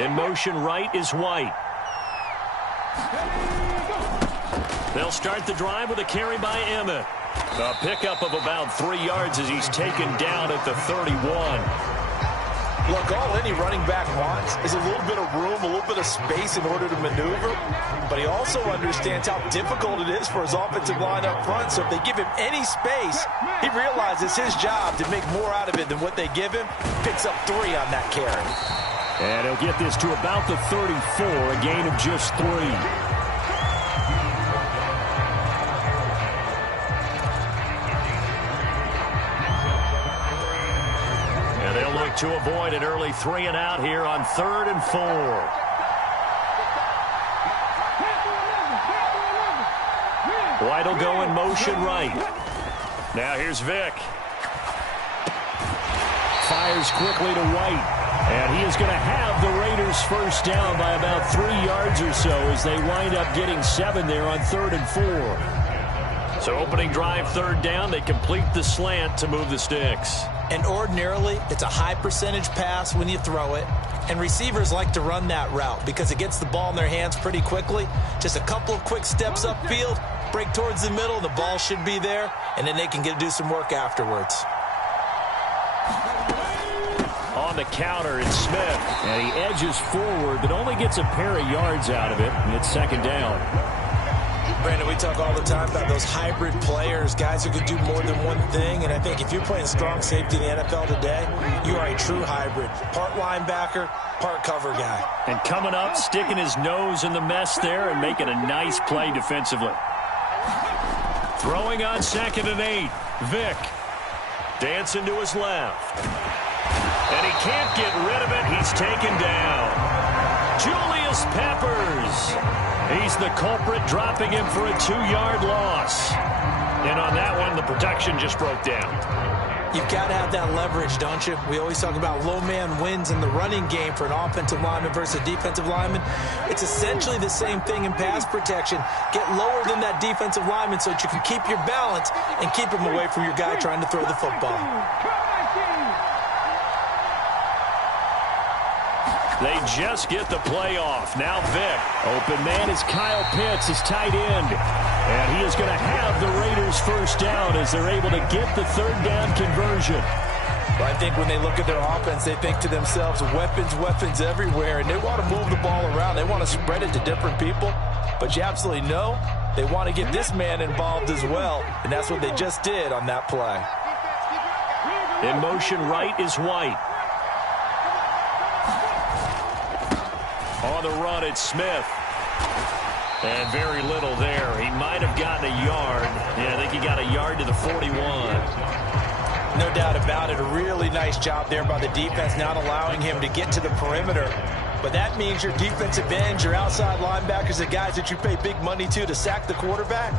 In motion right is White. They'll start the drive with a carry by Emmett. A pickup of about 3 yards as he's taken down at the 31. Look, all any running back wants is a little bit of room, a little bit of space in order to maneuver. But he also understands how difficult it is for his offensive line up front. So if they give him any space, he realizes his job to make more out of it than what they give him. Picks up 3 on that carry. And he'll get this to about the 34, a gain of just 3. To avoid an early 3 and out here on 3rd and 4. White will go in motion right. Now here's Vick. Fires quickly to White. And he is going to have the Raiders first down by about 3 yards or so as they wind up getting 7 there on 3rd and 4. So opening drive 3rd down, they complete the slant to move the sticks. And ordinarily, it's a high percentage pass when you throw it. And receivers like to run that route because it gets the ball in their hands pretty quickly. Just a couple of quick steps upfield, break towards the middle, and the ball should be there. And then they can do some work afterwards. On the counter, it's Smith. And he edges forward, but only gets a pair of yards out of it. And it's 2nd down. Brandon, we talk all the time about those hybrid players, guys who can do more than one thing. And I think if you're playing strong safety in the NFL today, you are a true hybrid. Part linebacker, part cover guy. And coming up, sticking his nose in the mess there and making a nice play defensively. Throwing on 2nd and 8. Vick. Dancing to his left. And he can't get rid of it. He's taken down. Julius Peppers. He's the culprit, dropping him for a 2-yard loss. And on that one, the protection just broke down. You've got to have that leverage, don't you? We always talk about low man wins in the running game for an offensive lineman versus a defensive lineman. It's essentially the same thing in pass protection. Get lower than that defensive lineman so that you can keep your balance and keep him away from your guy trying to throw the football. They just get the play off. Now Vick. Open man is Kyle Pitts, his tight end. And he is going to have the Raiders first down as they're able to get the 3rd down conversion. Well, I think when they look at their offense, they think to themselves, weapons everywhere, and they want to move the ball around. They want to spread it to different people. But you absolutely know they want to get this man involved as well, and that's what they just did on that play. In motion right is White. On the run, it's Smith. And very little there. He might have gotten a yard. Yeah, I think he got a yard to the 41. No doubt about it. A really nice job there by the defense, not allowing him to get to the perimeter. But that means your defensive ends, your outside linebackers, the guys that you pay big money to sack the quarterback,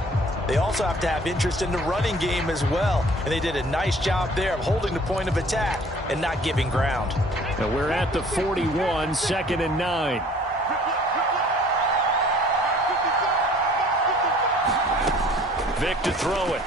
they also have to have interest in the running game as well. And they did a nice job there of holding the point of attack and not giving ground. And we're at the 41, 2nd and 9. Vick to throw it.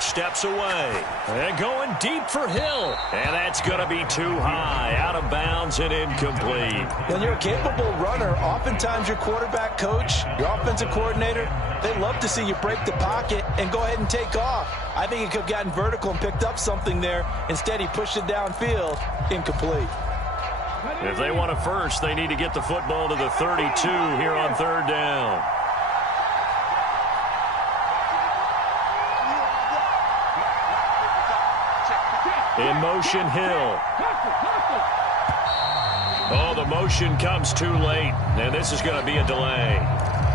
Steps away. And going deep for Hill. And that's going to be too high. Out of bounds and incomplete. When you're a capable runner, oftentimes your quarterback coach, your offensive coordinator, they love to see you break the pocket and go ahead and take off. I think he could have gotten vertical and picked up something there. Instead, he pushed it downfield. Incomplete. If they want a first, they need to get the football to the 32 here on 3rd down. In motion, Hill. Oh, the motion comes too late, and this is going to be a delay.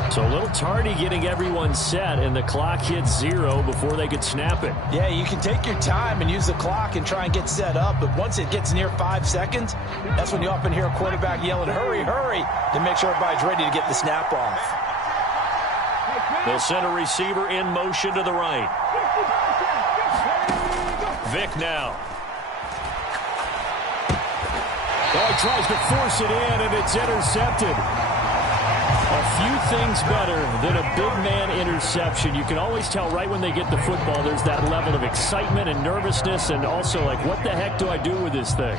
So a little tardy getting everyone set, and the clock hits 0 before they could snap it. Yeah, you can take your time and use the clock and try and get set up, but once it gets near 5 seconds, that's when you often hear a quarterback yelling, hurry, hurry, to make sure everybody's ready to get the snap off. They'll send a receiver in motion to the right. Vick now. Oh, he tries to force it in, and it's intercepted. A few things better than a big man interception. You can always tell right when they get the football, there's that level of excitement and nervousness, and also like, what the heck do I do with this thing?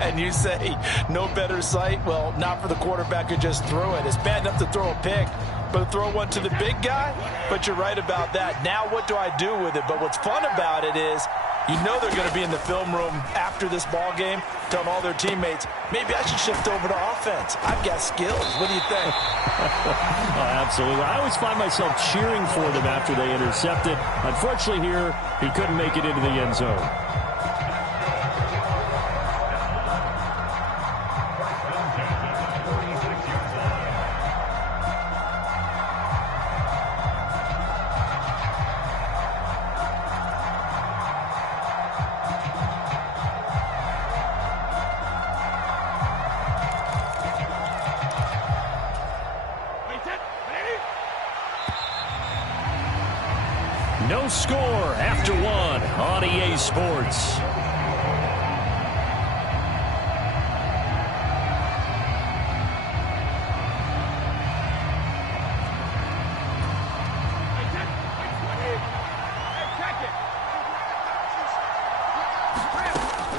And you say, no better sight? Well, not for the quarterback who just threw it. It's bad enough to throw a pick, but to throw one to the big guy? But you're right about that. Now what do I do with it? But what's fun about it is, you know they're going to be in the film room after this ball game telling all their teammates, maybe I should shift over to offense. I've got skills. What do you think? Oh, absolutely. I always find myself cheering for them after they intercept it. Unfortunately here, he couldn't make it into the end zone. No score after one on EA Sports.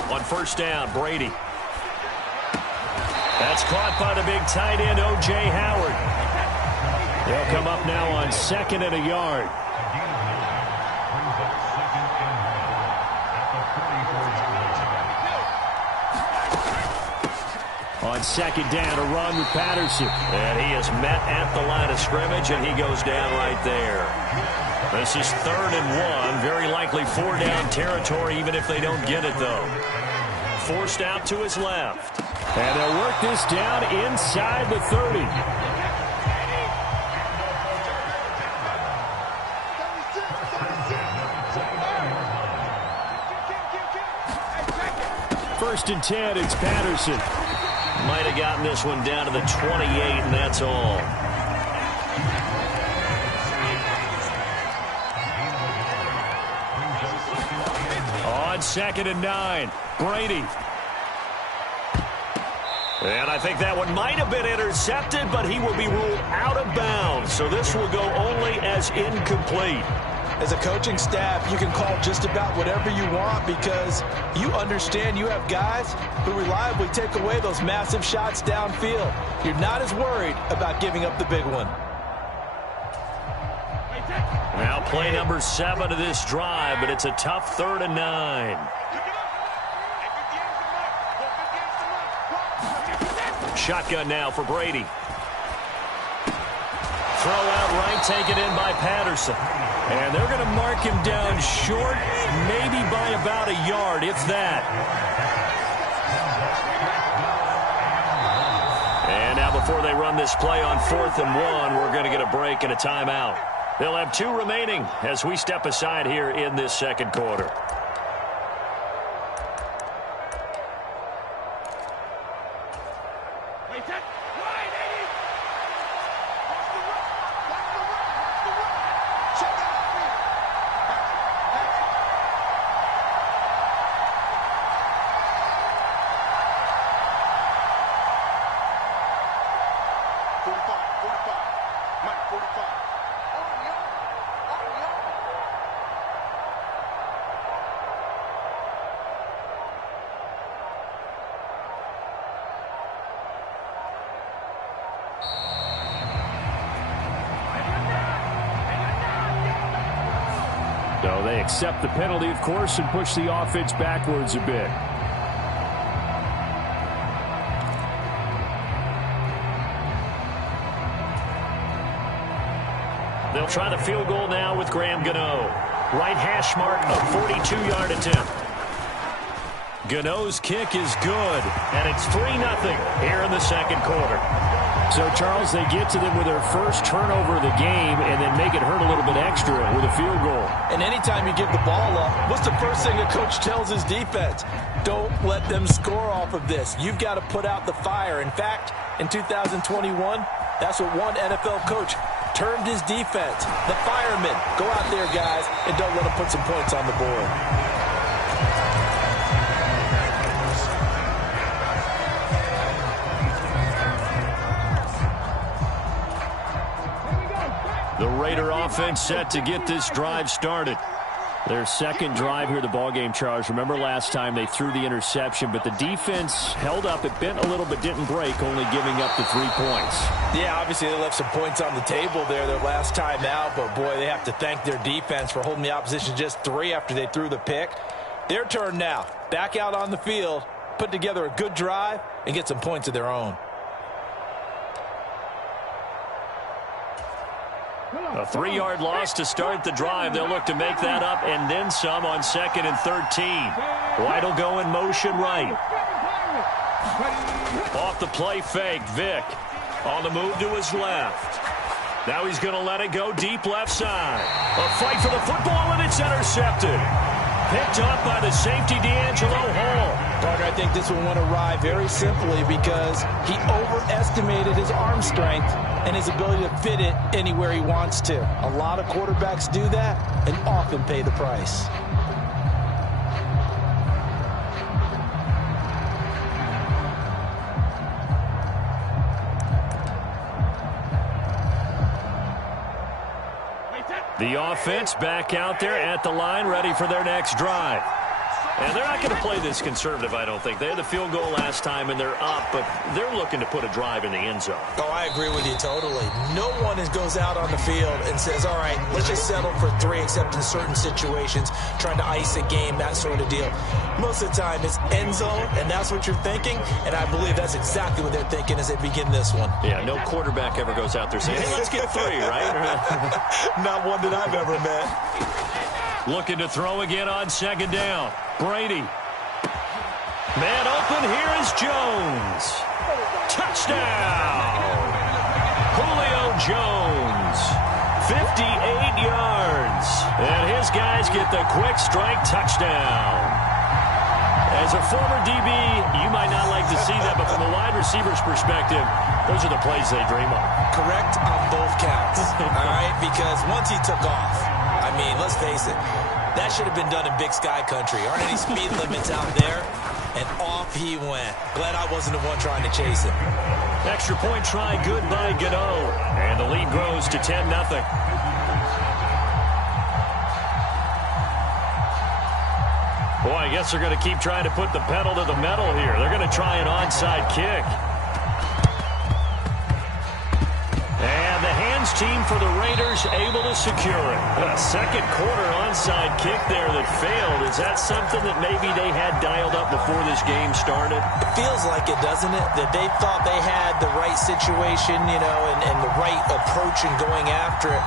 On first down, Brady. That's caught by the big tight end, O.J. Howard. They'll come up now on 2nd and a yard. On 2nd down, a run with Patterson. And he is met at the line of scrimmage, and he goes down right there. This is 3rd and 1. Very likely 4-down territory, even if they don't get it, though. Forced out to his left. And they'll work this down inside the 30. First and 10, it's Patterson. Might have gotten this one down to the 28, and that's all. On 2nd and 9, Brady. And I think that one might have been intercepted, but he will be ruled out of bounds. So this will go only as incomplete. As a coaching staff, you can call just about whatever you want because you understand you have guys who reliably take away those massive shots downfield. You're not as worried about giving up the big one. Now play number 7 of this drive, but it's a tough 3rd and 9. Shotgun now for Brady. Throw out right, taken in by Patterson. And they're going to mark him down short, maybe by about a yard, if that. And now before they run this play on 4th and 1, we're going to get a break and a timeout. They'll have 2 remaining as we step aside here in this 2nd quarter. So they accept the penalty, of course, and push the offense backwards a bit. They'll try the field goal now with Graham Gano. Right hash mark, a 42-yard attempt. Gano's kick is good, and it's 3-0 here in the 2nd quarter. So, Charles, they get to them with their first turnover of the game and then make it hurt a little bit extra with a field goal. And anytime you give the ball up, what's the first thing a coach tells his defense? Don't let them score off of this. You've got to put out the fire. In fact, in 2021, that's what one NFL coach termed his defense. The firemen. Go out there, guys, and don't let them put some points on the board. Raider offense set to get this drive started. Their second drive here, the ballgame, Charles. Remember last time they threw the interception, but the defense held up. It bent a little but didn't break, only giving up the 3 points. Yeah, obviously they left some points on the table there their last time out, but boy, they have to thank their defense for holding the opposition just 3 after they threw the pick. Their turn now. Back out on the field, put together a good drive, and get some points of their own. A 3-yard loss to start the drive. They'll look to make that up and then some on 2nd and 13. White will go in motion right. Off the play fake, Vick. On the move to his left. Now he's going to let it go deep left side. A fight for the football, and it's intercepted. Picked up by the safety, D'Angelo Hall. Parker, I think this one went awry very simply because he overestimated his arm strength and his ability to fit it anywhere he wants to. A lot of quarterbacks do that and often pay the price. The offense back out there at the line, ready for their next drive. And they're not going to play this conservative, I don't think. They had the field goal last time, and they're up, but they're looking to put a drive in the end zone. Oh, I agree with you totally. No one goes out on the field and says, all right, let's just settle for 3, except in certain situations, trying to ice a game, that sort of deal. Most of the time, it's end zone, and that's what you're thinking, and I believe that's exactly what they're thinking as they begin this one. Yeah, no quarterback ever goes out there saying, hey, let's get 3, right? Not one that I've ever met. Looking to throw again on 2nd down. Brady. Man open, here is Jones. Touchdown! Julio Jones. 58 yards. And his guys get the quick strike touchdown. As a former DB, you might not like to see that, but from a wide receiver's perspective, those are the plays they dream of. Correct on both counts. All right, because once he took off, I mean, let's face it, that should have been done in Big Sky country. Aren't any speed limits out there? And off he went. Glad I wasn't the one trying to chase him. Extra point try, good by B-daone. And the lead grows to 10-0. Boy, I guess they're going to keep trying to put the pedal to the metal here. They're going to try an onside kick. And the hands team for the Raiders able to secure it. A second quarter onside kick there that failed. Is that something that maybe they had dialed up before this game started? It feels like it, doesn't it? That they thought they had the right situation, you know, and the right approach in going after it.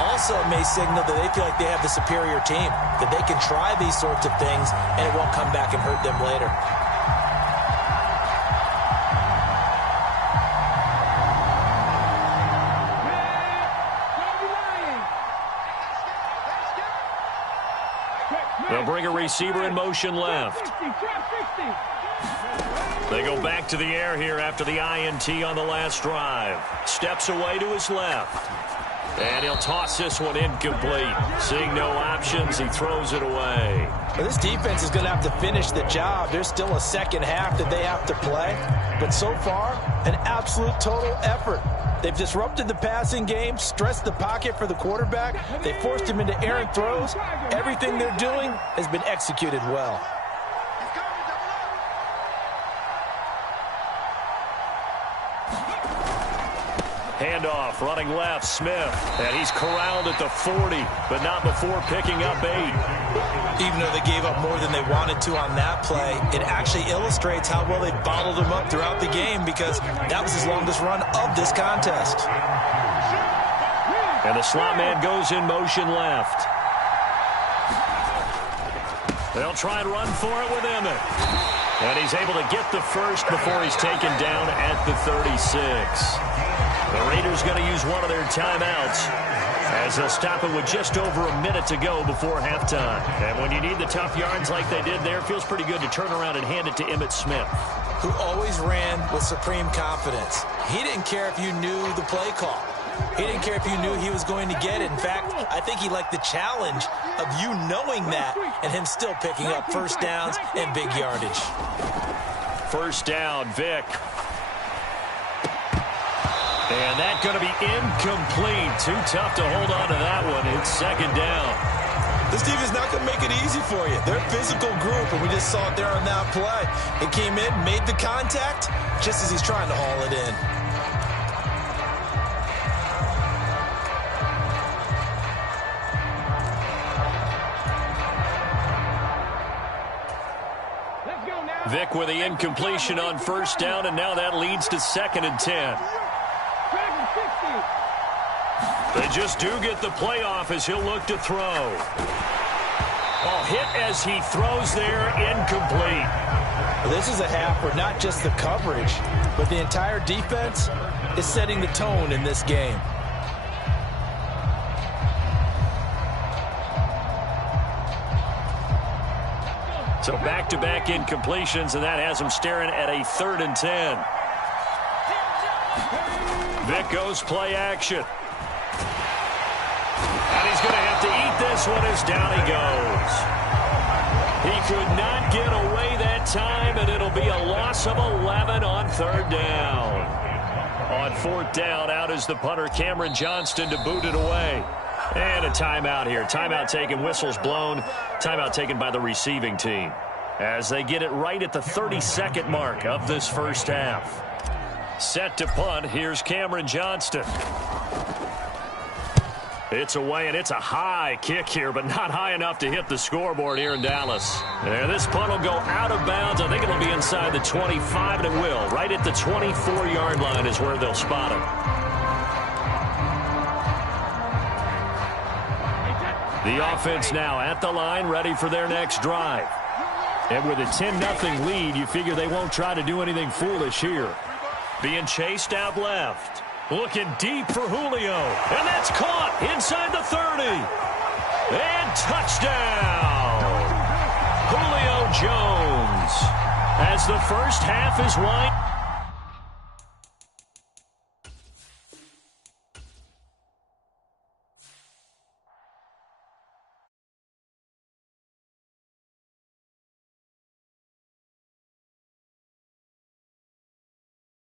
Also, it may signal that they feel like they have the superior team, that they can try these sorts of things and it won't come back and hurt them later. They'll bring a receiver in motion left. They go back to the air here after the INT on the last drive. Steps away to his left. And he'll toss this one incomplete. Seeing no options, he throws it away. Well, this defense is going to have to finish the job. There's still a second half that they have to play. But so far, an absolute total effort. They've disrupted the passing game, stressed the pocket for the quarterback. They forced him into errant throws. Everything they're doing has been executed well. Handoff, running left, Smith. And he's corralled at the 40, but not before picking up 8. Even though they gave up more than they wanted to on that play, it actually illustrates how well they bottled him up throughout the game because that was his longest run of this contest. And the slot man goes in motion left. They'll try and run for it with Emmett. And he's able to get the first before he's taken down at the 36. The Raiders going to use one of their timeouts as they'll stop it with just over a minute to go before halftime. And when you need the tough yards like they did there, it feels pretty good to turn around and hand it to Emmitt Smith, who always ran with supreme confidence. He didn't care if you knew the play call. He didn't care if you knew he was going to get it. In fact, I think he liked the challenge of you knowing that and him still picking up first downs and big yardage. First down, Vick. And that's going to be incomplete. Too tough to hold on to that one. It's second down. This defense is not going to make it easy for you. They're a physical group, and we just saw it there on that play. It came in, made the contact, just as he's trying to haul it in. Vick with the incompletion on first down, and now that leads to 2nd and 10. They just do get the playoff as he'll look to throw. Hit as he throws there, incomplete. Well, this is a half where not just the coverage, but the entire defense is setting the tone in this game. So back-to-back incompletions, and that has him staring at a 3rd and 10. Vick goes play action. And he's going to have to eat this one as down he goes. He could not get away that time, and it'll be a loss of 11 on 3rd down. On 4th down, out is the punter, Cameron Johnston, to boot it away. And a timeout here. Timeout taken, whistles blown. Timeout taken by the receiving team as they get it right at the 32nd mark of this first half. Set to punt. Here's Cameron Johnston. It's away, and it's a high kick here, but not high enough to hit the scoreboard here in Dallas. And this punt will go out of bounds. I think it'll be inside the 25, and it will. Right at the 24-yard line is where they'll spot it. The offense now at the line, ready for their next drive. And with a 10-0 lead, you figure they won't try to do anything foolish here. Being chased out left. Looking deep for Julio. And that's caught inside the 30. And touchdown. Julio Jones. As the first half is winding.